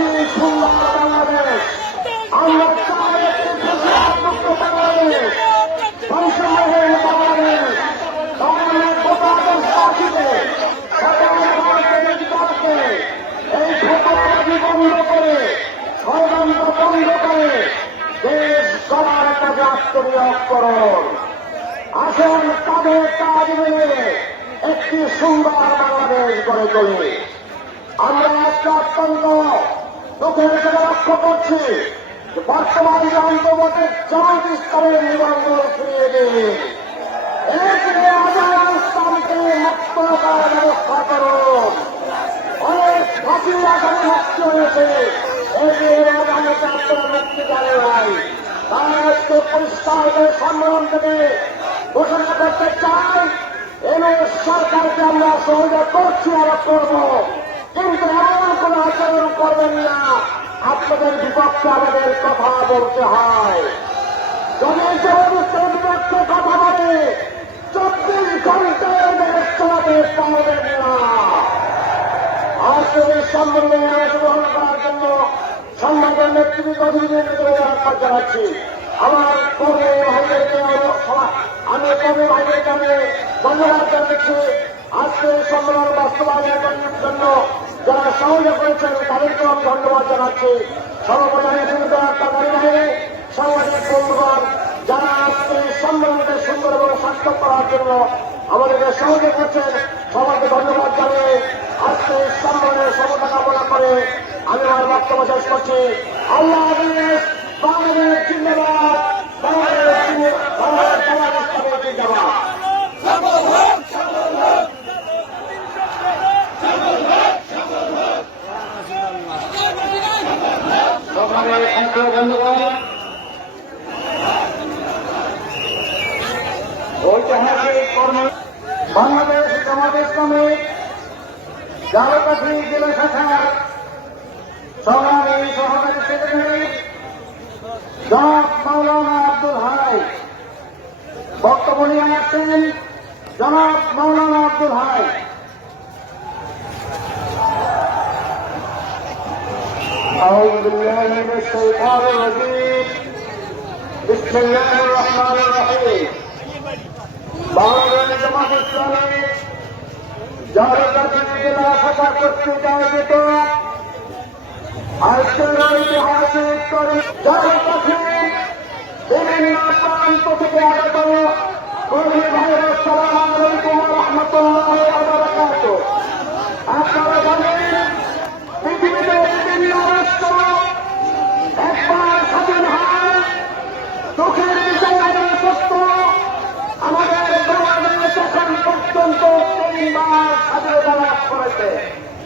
বাংলাদেশ আমরা চাই একটি ফেসিবাদমুক্ত বাংলাদেশ বৈষম্যহীন বাংলাদেশ বাংলাদেশ ভোটারদের সাথে সকল ভারতের বিপক্ষে এই ভোটারবাজি বন্ধ করে ষড়যন্ত্র বন্ধ করে দেশ সবার তাদের কাজ মিলে একটি সুন্দর বাংলাদেশ গড়ে তুলি আমরা একটা অত্যন্ত দুঃখের সাথে লক্ষ্য করছি। বর্তমান আন্তর্জাতিক জামাত ইসলামের নিবন্ধন ফিরিয়ে করে। সম্মেলন থেকে ঘোষণা করতে চাই। এনে সরকারকে আমরা সহযোগ করছি, আর করব। আপনাদের বিপক্ষে আমাদের কথা বলতে হয়। যদি জনগণের বিপক্ষে কথা বলে চব্বিশ ঘন্টায় দেশ চালাতে পারবেন না। আজকের সম্মেলনে অংশগ্রহণ করার জন্য সংবাদের নেতৃত্ব অভিযোগ জানাচ্ছি আমার কর্মী ভাইদেরকে আমি কর্মী ভাইদের কাছে ধন্যবাদ জানাচ্ছি। আজকের সম্মেলন বাস্তবায়নের জন্য যারা সহযোগ করেছেন, তাদেরকেও আমি ধন্যবাদ জানাচ্ছি। সর্বপ্রধানের সুবিধা তাদের বাইরে সাংবাদিক বন্ধুগণ, যারা আজকে সম্মেলনকে সুন্দর এবং সার্থক করার জন্য আমাদেরকে সহযোগ করছেন, সবাইকে ধন্যবাদ জানিয়ে আজকে সম্মেলনের সফলতা কামনা করে আমি আমার বক্তব্য শেষ করছি। আল্লাহ বাংলাদেশ জিন্দাবাদ বাংলাদেশ জিন্দাবাদ বাংলাদেশ বাংলাদেশ জিন্দাবাদ সকালে সংখ্যা বন্ধুগণ ঐতিহাসিক কর্ম বাংলাদেশ জামাত ইসলামী জালকাঠি জেলা শাখার সংগ্রামী সহকারী সেক্রেটারি জনাব মাওলানা আব্দুল হাই বক্তব্য নিয়ে আসছেন জনাব মাওলানা আব্দুল হাই। أعوذ بالله من الشيطان الرجيم بسم الله الرحمن الرحيم বাংলাদেশ জামাত ইসলামী জালকাঠি জেলা শাখা কর্তৃক আয়োজিত আজকের ঐতিহাসিক জালকাঠি বিভিন্ন প্রান্ত থেকে আগত কর্মী ভাইয়ের সালাম আলাইকুম রহমতুল্লাহ আপনারা জানেন Amen.